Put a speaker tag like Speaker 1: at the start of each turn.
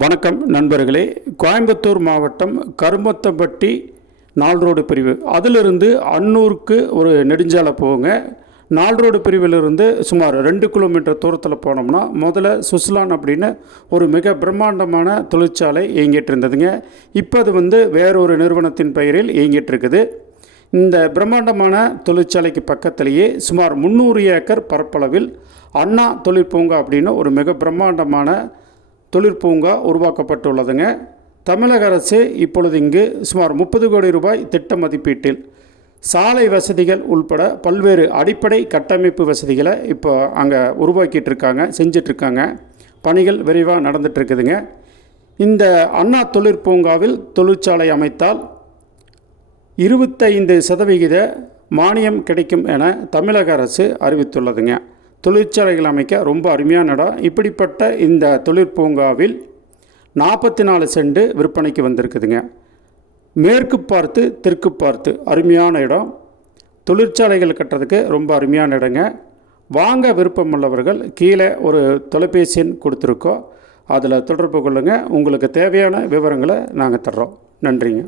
Speaker 1: வணக்கம் நண்பர்களே. கோயம்புத்தூர் மாவட்டம் கருமத்தம்பட்டி நால் ரோடு பிரிவு. அதிலிருந்து அன்னூருக்கு ஒரு நெடுஞ்சாலை போகுங்க நால் ரோடு பிரிவிலிருந்து சுமார் ரெண்டு கிலோமீட்டர் தூரத்தில் போனோம்னா முதல்ல சுஸ்லான் அப்படின்னு ஒரு மிக பிரம்மாண்டமான தொழிற்சாலை இயங்கிட்டு இருந்ததுங்க. இப்போ அது வந்து வேறொரு நிறுவனத்தின் பெயரில் இயங்கிட்டு இருக்குது. இந்த பிரம்மாண்டமான தொழிற்சாலைக்கு பக்கத்திலேயே சுமார் முந்நூறு ஏக்கர் பரப்பளவில் அண்ணா தொழிற்பூங்கா அப்படின்னு ஒரு மிக பிரம்மாண்டமான தொழிற்பூங்கா உருவாக்கப்பட்டுள்ளதுங்க. தமிழக அரசு இப்பொழுது இங்கு சுமார் முப்பது கோடி ரூபாய் திட்ட மதிப்பீட்டில் சாலை வசதிகள் உள்பட பல்வேறு அடிப்படை கட்டமைப்பு வசதிகளை இப்போ அங்கே உருவாக்கிட்டு இருக்காங்க செஞ்சிட்ருக்காங்க பணிகள் விரைவாக நடந்துட்டு இருக்குதுங்க இந்த அண்ணா தொழிற்பூங்காவில் தொழிற்சாலை அமைத்தால் இருபத்தைந்து சதவிகித மானியம் கிடைக்கும் என தமிழக அரசு அறிவித்துள்ளதுங்க. தொழிற்சாலைகள் அமைக்க ரொம்ப அருமையான இடம் இப்படிப்பட்ட இந்த தொழிற்பூங்காவில் நாற்பத்தி நாலு செண்டு விற்பனைக்கு வந்திருக்குதுங்க. மேற்கு பார்த்து தெற்கு பார்த்து அருமையான இடம். தொழிற்சாலைகள் கட்டுறதுக்கு ரொம்ப அருமையான இடங்க. வாங்க விருப்பம் உள்ளவர்கள் கீழே ஒரு தொலைபேசி எண் கொடுத்துருக்கோம். அதில் தொடர்பு கொள்ளுங்கள் உங்களுக்கு தேவையான விவரங்களை நாங்கள் தர்றோம். நன்றிங்க.